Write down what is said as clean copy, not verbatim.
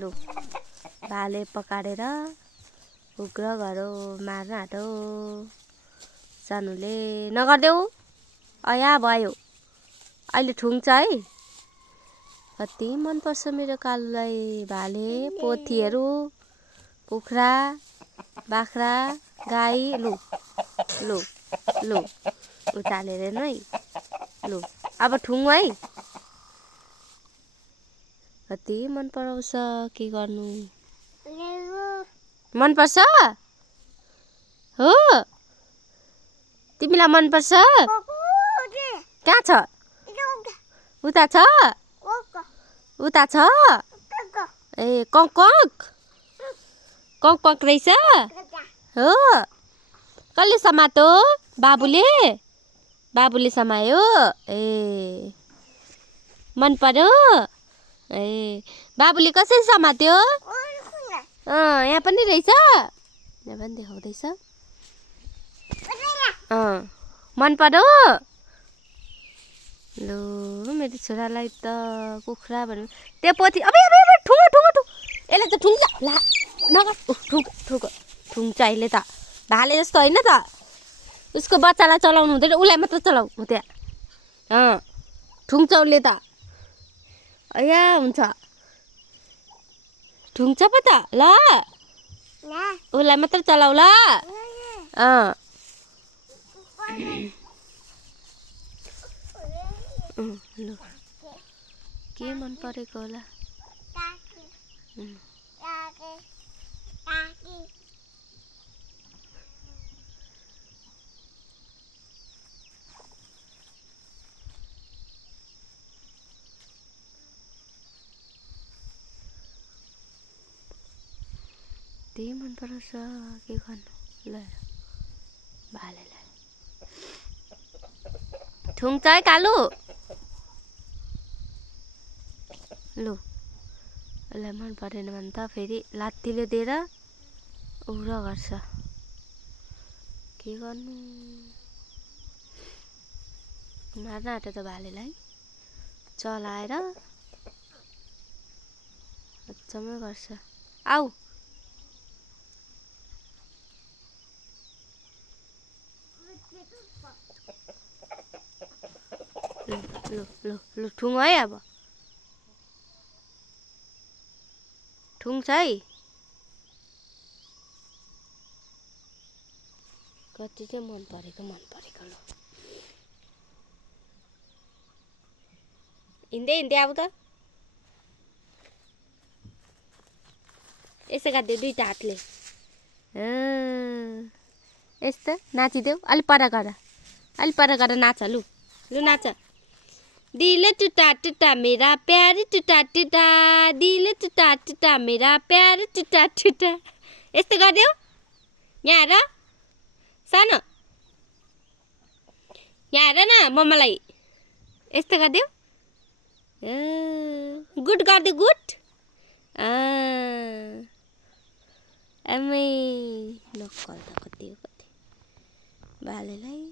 लु भाले पकाडेर उग्र गरौ मार्न आँटौ सानुले नगर्देऊ अया भयो अहिले ठुङ्छ है। कति मनपर्छ मेरो कालुलाई भाले पोथीहरू कुखुरा बाख्रा गाई लु लु लु उचालेर नै लु अब ठुङ है। कति मन पराउँछ के गर्नु मन पर्छ हो तिमीलाई मन पर्छ कहाँ छ उता छ उता छ ए कक कक कक कक रहेछ हो कसले समातो बाबुले समायो ए मन पर्यो ए बाबुले कसरी समात्यो यहाँ पनि रहेछ यहाँ पनि देखाउँदैछ मन पर्यो लु मेरो छोरालाई त कुखुरा भन्नु त्यो पोथी अब ठुङ्गो ठुङ्गो ठुङ यसले त ठुङ्छ ला नगर ठुङ्छ अहिले त भाले जस्तो होइन त उसको बच्चालाई चलाउनु हुँदैन उसलाई मात्र चलाउ हो त्यहाँ ठुङ्छ उसले त अया हुन्छ ठुङ्छ पो त ल उसलाई मात्र चलाउ ल ल के मन परेको होला त्यही मन पराउँछ के गर्नु ल भालेलाई ठुङ्छ है कालु लु यसलाई मन परेन भने त फेरि लात्तीले दिएर उग्र गर्छ के गर्नु मार्न आँट्यो त भालेलाई चलाएर अचम्मै गर्छ आऊ लु ठुङ है अब ठुङ्छ है कति चाहिँ मन परेको लु हिँड्दै आऊ त यसो गरिदेऊ दुईटा हातले यस्तो नाचिदेऊ अलिक पर गर नाच लु नाच दिले टुटा टुटा मेरा प्यारी टुटा टुटा दिले टुटा टुटा मेरा प्यारी टुटा टुटा यस्तो गरिदेऊ यहाँ हेर सानो यहाँ हेर न मम्मालाई यस्तो गरिदेऊ गुड गरिदेऊ गुड आमै नक्कल त कति भालेलाई